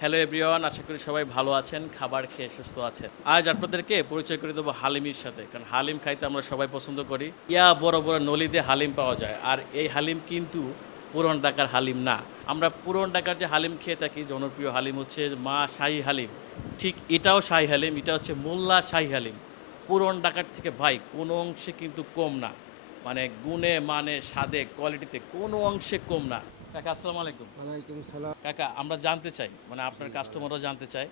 Hello everyone আশা করি সবাই ভালো আছেন, খাবার খেয়ে সুস্থ আছেন। আজ আপনাদেরকে পরিচয় করে দেবো হালিমের সাথে, কারণ হালিম খাইতে আমরা সবাই পছন্দ করি। ইয়া বড় বড় নলিতে হালিম পাওয়া যায়, আর এই হালিম কিন্তু পুরন ঢাকার হালিম না। আমরা পুরন ঢাকার যে হালিম খেয়ে থাকি, জনপ্রিয় হালিম হচ্ছে মা শাহী হালিম। ঠিক এটাও শাহী হালিম, এটা হচ্ছে মোল্লা শাহী হালিম। পুরন ঢাকার থেকে ভাই, কোনো অংশে কিন্তু কম না। মানে গুণে মানে স্বাদে কোয়ালিটিতে কোনো অংশে কম না। কাকা আসসালামু আলাইকুম। ওয়ালাইকুম সালাম। কাকা আমরা জানতে চাই মানে আপনার কাস্টমারও জানতে চায়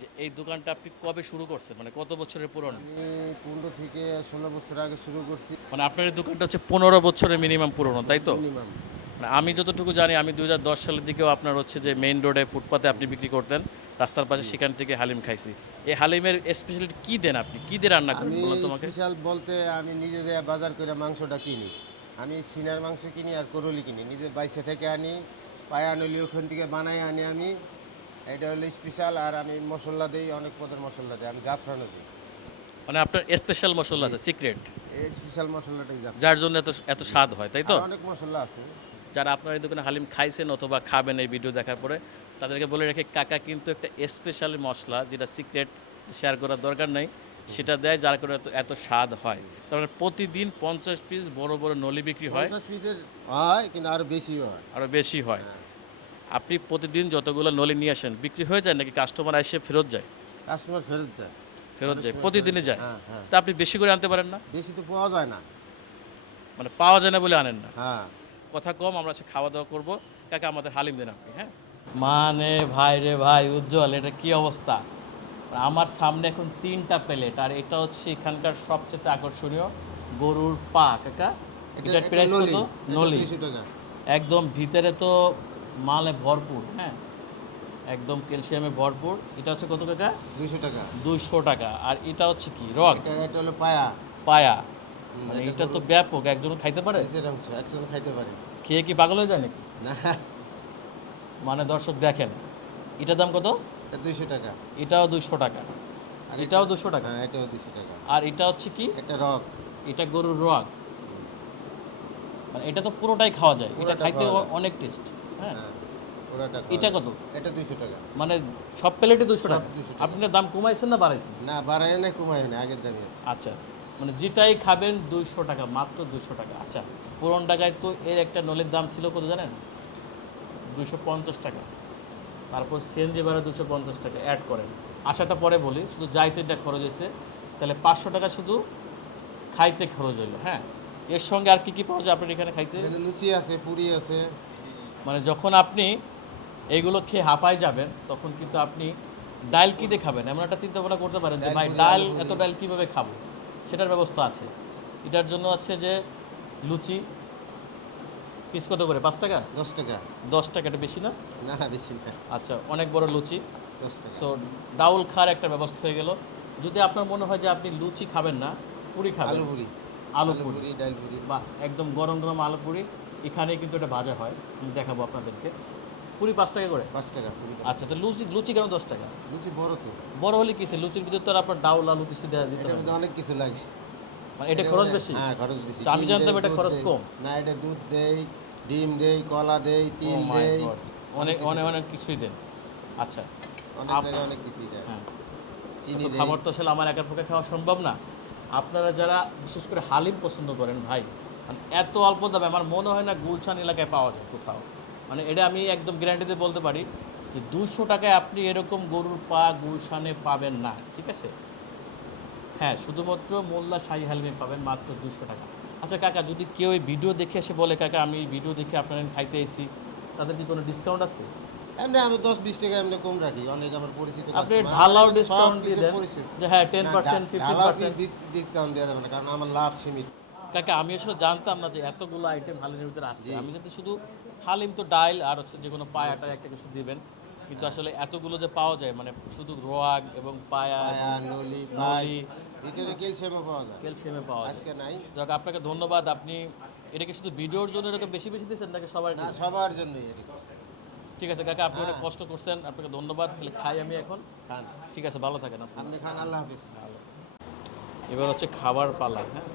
যে এই দোকানটা আপনি কবে শুরু করছেন মানে কত বছরের পুরনো? আমি পনেরো থেকে ষোলো বছর আগে শুরু করছি। মানে আপনার এই দোকানটা হচ্ছে পনেরো বছরের মিনিমাম পুরনো তাই তো? মিনিমাম মানে আমি যতটুকু জানি আমি দু হাজার দশ সালের দিকেও আপনার হচ্ছে যে মেইন রোডে ফুটপাতে আপনি বিক্রি করতেন রাস্তার পাশে সেখান থেকে হালিম খাইছি। এই হালিমের স্পেশালিটি কী দেন আপনি? কী দিয়ে রান্না করেন তোমাকে। স্পেশাল বলতে আমি নিজে যে বাজার করে মাংসটা কিনি আমি সিনার মাংস কিনি আর করলি কিনি। নিজে বাইসে থেকে আনি পায়া নলি ওখান থেকে বানাই আনি আমি। এটা হলো স্পেশাল আর আমি মশলা দিই অনেক পদের মশলা দিই আমি জাফরানও দিই। মানে আপনার স্পেশাল মশলা আছে সিক্রেট এই স্পেশাল মশলাটাই জাফরান। যার জন্য এত এত স্বাদ হয় তাই তো? অনেক মশলা আছে। যারা আপনার এই দোকানে হালিম খাইছেন অথবা খাবেন এই ভিডিও দেখার পরে তাদেরকে বলে রেখে কাকা কিন্তু একটা স্পেশাল মশলা যেটা সিক্রেট শেয়ার করার দরকার নেই। সেটা দেয় যার কারণে এত স্বাদ হয়। তারপরে প্রতিদিন পঞ্চাশ পিস বড় বড় নলি বিক্রি হয়। পঞ্চাশ পিসের হয় কিন্তু আরও বেশিও হয়। আরও বেশি হয়। আপনি প্রতিদিন যতগুলো নলি নিয়ে আসেন বিক্রি হয়ে যায় নাকি কাস্টমার এসে ফেরত যায়? কাস্টমার ফেরত যায়। ফেরত যায় প্রতিদিনই যায়। হ্যাঁ হ্যাঁ। তা আপনি বেশি করে আনতে পারেন না? বেশি তো পাওয়া যায় না। মানে পাওয়া যায় না বলে আনেন না। হ্যাঁ। কথা কম আমরা সে খাওয়া দাওয়া করব। কাকা আমাদের হালিম দেন আপনি হ্যাঁ? মানে ভাই রে ভাই উজ্জ্বল এটা কি অবস্থা? আমার সামনে এখন তিনটা প্লেট আর এটা হচ্ছে এখানকার সবচেয়ে আকর্ষণীয় গরুর পা কাকা। এটার এটা প্রাইস কত? নলি। এটা নলি। 200 টাকা। একদম ভিতরে তো মালে ভরপুর হ্যাঁ? একদম ক্যালসিয়ামে ভরপুর। এটা হচ্ছে কত টাকা দুইশো টাকা। দুইশো টাকা। আর এটা হচ্ছে কি? রক এটা হলো পায়া। পায়া। মানে এটা তো ব্যাপক একজন খাইতে পারে? একজন খাইতে পারে। খেয়ে কি পাগল হয়ে যায় নাকি? না। মানে দর্শক দেখেন এটার দাম কত? দুইশো টাকা। এটাও দুশো টাকা। আর এটাও দুশো টাকা। হ্যাঁ এটাও দুইশো টাকা। আর এটা হচ্ছে কি? এটা রক এটা গরুর রক মানে এটা তো পুরোটাই খাওয়া যায়। এটা খাইতে অনেক টেস্ট হ্যাঁ। হ্যাঁ এটা কত? এটা দুইশো টাকা। মানে সব প্লেটে দুশো টাকা? 200 টাকা। আপনি দাম কমাইছেন না বাড়াইছেন? না বাড়ায় না কমায় না আগের দামে আছে। আচ্ছা। মানে যেটাই খাবেন দুইশো টাকা মাত্র দুশো টাকা। আচ্ছা পুরন টাকায় তো এর একটা নলের দাম ছিল কত জানেন? দুশো পঞ্চাশ টাকা। তারপর সিএনজি ভাড়া দুশো পঞ্চাশ টাকা অ্যাড করেন। আসাটা পরে বলি শুধু যাইতে এটা খরচ হয়েছে তাহলে পাঁচশো টাকা শুধু খাইতে খরচ হইল হ্যাঁ? এর সঙ্গে আর কি কি পাওয়া যায় আপনার এখানে খাইতে? লুচি আছে পুরি আছে। মানে যখন আপনি এইগুলো খেয়ে হাঁপায় যাবেন তখন কিন্তু আপনি ডাল কী দিয়ে খাবেন। এমন একটা চিন্তা ভাবনা করতে পারেন যে ভাই ডাল এত ডাল কীভাবে খাব? সেটার ব্যবস্থা আছে। এটার জন্য আছে যে লুচি পিস কত করে? পাঁচ টাকা? দশ টাকা। দশ টাকা এটা বেশি না? না বেশি না। আচ্ছা অনেক বড় লুচি। দশ টাকা। সো ডাউল খাওয়ার একটা ব্যবস্থা হয়ে গেল। যদি আপনার মনে হয় যে আপনি লুচি খাবেন না পুরি খাবেন। আলু পুরি। আলু পুরি। ডাল পুরি। বাহ একদম গরম গরম আলু পুরি। এখানেই কিন্তু এটা ভাজা হয়। আমি দেখাবো আপনাদেরকে। পুরি পাঁচ টাকা করে? পাঁচ টাকা পুরি আচ্ছা তো লুচি লুচি কেন দশ টাকা। লুচি বড় তো। বড় হলে কিসে লুচির ভিতর তো আর আপনার ডাউল আলু কিছু দেওয়া দিতে হবে অনেক কিছু লাগে। মানে এটা খরচ বেশি? হ্যাঁ খরচ বেশি। আমি জানতাম এটা খরচ কম। না এটা দুধ দেই ডিম দেই কলা দেই Oh তিল দেই। অনেক অনেক অনেক কিছুই দেন আচ্ছা। অনেক জায়গায় অনেক কিছুই দেয় হ্যাঁ। চিনি খাবার তো আসলে আমার একার পক্ষে খাওয়া সম্ভব না। আপনারা যারা বিশেষ করে হালিম পছন্দ করেন ভাই এত অল্প দামে আমার মনে হয় না গুলশান এলাকায় পাওয়া যায় কোথাও। মানে এটা আমি একদম গ্যারান্টিতে বলতে পারি যে দুশো টাকায় আপনি এরকম গরুর পা গুলশানে পাবেন না ঠিক আছে? হ্যাঁ শুধুমাত্র মোল্লা শাহী হালিমে পাবেন মাত্র দুশো টাকা। আচ্ছা কাকা যদি কেউ এই ভিডিও দেখে এসে বলে কাকা আমি ভিডিও দেখে আপনার খাইতে এসেছি তাদের কি কোনো ডিসকাউন্ট আছে? এমনি আমি দশ বিশ টাকা এমনি কম রাখি অনেক আমার পরিচিত আপনি ঢালাও ডিসকাউন্ট দিয়ে দেন যে হ্যাঁ টেন পার্সেন্ট ঢা- ফিফটি ঢালাও পার্সেন্ট ডিসকাউন্ট দেওয়া যাবে না কারণ আমার লাভ সীমিত। কাকা আমি আসলে জানতাম না যে এতগুলো আইটেম হালিমের ভিতরে আছে। আমি যদি শুধু হালিম তো ডাইল আর হচ্ছে যে কোনো পায়াটা একটা কিছু দিবেন কিন্তু আসলে এতগুলো যে পাওয়া যায় মানে শুধু রোয়াগ এবং পায়া পায়া নলি নলি ভিতরে ক্যালসিয়ামও পাওয়া যায়। ক্যালসিয়ামে পাওয়া যায়। আজকে নাই। যাক আপনাকে ধন্যবাদ। আপনি এটা কি শুধু ভিডিওর জন্য এরকম বেশি বেশি দিচ্ছেন নাকি সবার না সবার এরকম। ঠিক আছে কাকা আপনি অনেক কষ্ট করছেন। আপনাকে ধন্যবাদ। তাহলে খাই আমি এখন। খান। ঠিক আছে ভালো থাকেন আপনি। আপনি খান আল্লাহ হাফিজ। এবার হচ্ছে খাবার পালা হ্যাঁ?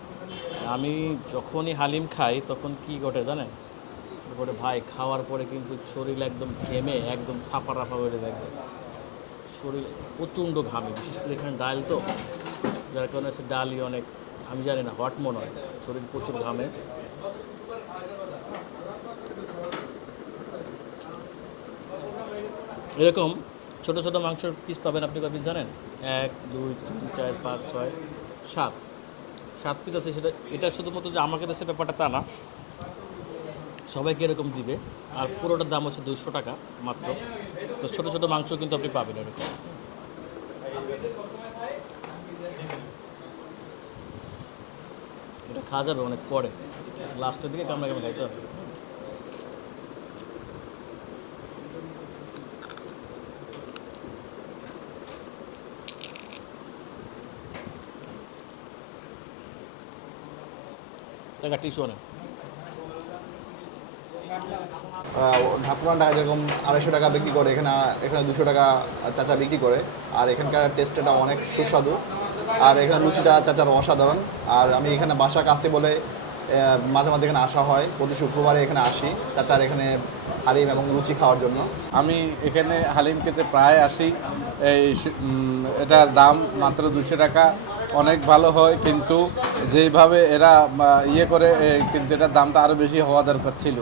আমি যখনই হালিম খাই তখন কি ঘটে জানেন? তারপরে ভাই খাওয়ার পরে কিন্তু শরীর একদম ঘেমে একদম সাফা রাফা হয়ে যায় একদম। শরীর প্রচণ্ড ঘামে বিশেষ করে এখানে ডাল তো। যার কারণে সে ডালই অনেক, আমি জানি না, হট মনে হয়। শরীর প্রচুর ঘামে। এরকম ছোট ছোট মাংসের পিস পাবেন আপনি পিস জানেন? এক, দুই, তিন, চার, পাঁচ, ছয়, সাত। সাত পিস আছে সেটা, এটা শুধুমাত্র যে আমাকে দেশে ব্যাপারটা তা না। সবাইকে এরকম দিবে। আর পুরোটার দাম হচ্ছে দুশো টাকা মাত্র। তো ছোটো ছোটো মাংস কিন্তু আপনি পাবেন এরকম। খাওয়া যাবে অনেক পরে। লাস্টের দিকে কামড়া কামড়া খাইতে হবে। টাকা টিস্যু আনেন। ঢাকুয়ান যেরকম আড়াইশো টাকা বিক্রি করে, এখানে এখানে দুশো টাকা চাচা বিক্রি করে, আর এখানকার টেস্টটা অনেক সুস্বাদু। আর এখানে লুচিটা চাচার অসাধারণ। আর আমি এখানে বাসা কাছে বলে মাঝে মাঝে এখানে আসা হয়। প্রতি শুক্রবারে এখানে আসি চাচার এখানে হালিম এবং লুচি খাওয়ার জন্য। আমি এখানে হালিম খেতে প্রায় আসি। এই এটার দাম মাত্র দুশো টাকা। অনেক ভালো হয়, কিন্তু যেইভাবে এরা ইয়ে করে কিন্তু এটার দামটা আরও বেশি হওয়া দরকার ছিল।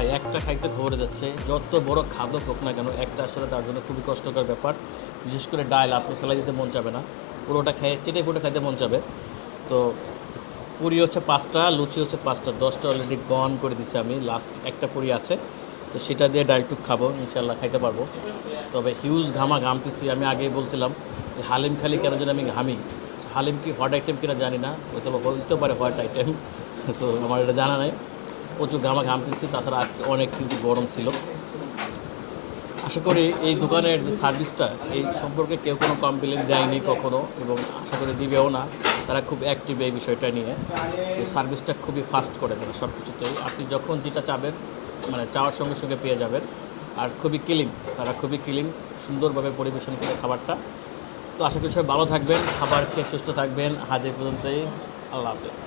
ভাই, একটা খাইতে খবরে যাচ্ছে, যত বড় খাদ্য হোক না কেন, একটা আসলে তার জন্য খুবই কষ্টকর ব্যাপার। বিশেষ করে ডাল, আপনি ফেলা দিতে মন চাবে না। পুরোটা খেয়ে চেটে পুটে খাইতে মন চাবে। তো পুরি হচ্ছে পাঁচটা, লুচি হচ্ছে পাঁচটা, দশটা অলরেডি গন করে দিছি আমি। লাস্ট একটা পুরি আছে। তো সেটা দিয়ে ডালটুক খাব ইনশাল্লাহ খাইতে পারব। তবে হিউজ ঘামা ঘামতেছি, আমি আগেই বলছিলাম, যে হালিম খালি কেন যেন আমি ঘামি। হালিম কি হট আইটেম কিনা জানি না হয়তো বা হইতে পারে হট আইটেম সো আমার এটা জানা নাই। প্রচুর ঘামা ঘামতেছি, তাছাড়া আজকে অনেক কিন্তু গরম ছিল। আশা করি এই দোকানের যে সার্ভিসটা, এই সম্পর্কে কেউ কোনো কমপ্লেন দেয়নি কখনো এবং আশা করি দিবেও না। তারা খুব অ্যাক্টিভ এই বিষয়টা নিয়ে। সার্ভিসটা খুবই ফাস্ট করে দেবে সব কিছুতেই আপনি যখন যেটা চাবেন মানে চাওয়ার সঙ্গে সঙ্গে পেয়ে যাবেন। আর খুবই ক্লিন তারা খুবই ক্লিন সুন্দরভাবে পরিবেশন করে খাবারটা। তো আশা করি সবাই ভালো থাকবেন, খাবার খেয়ে সুস্থ থাকবেন। হাজির পর্যন্তই। আল্লাহ হাফেজ।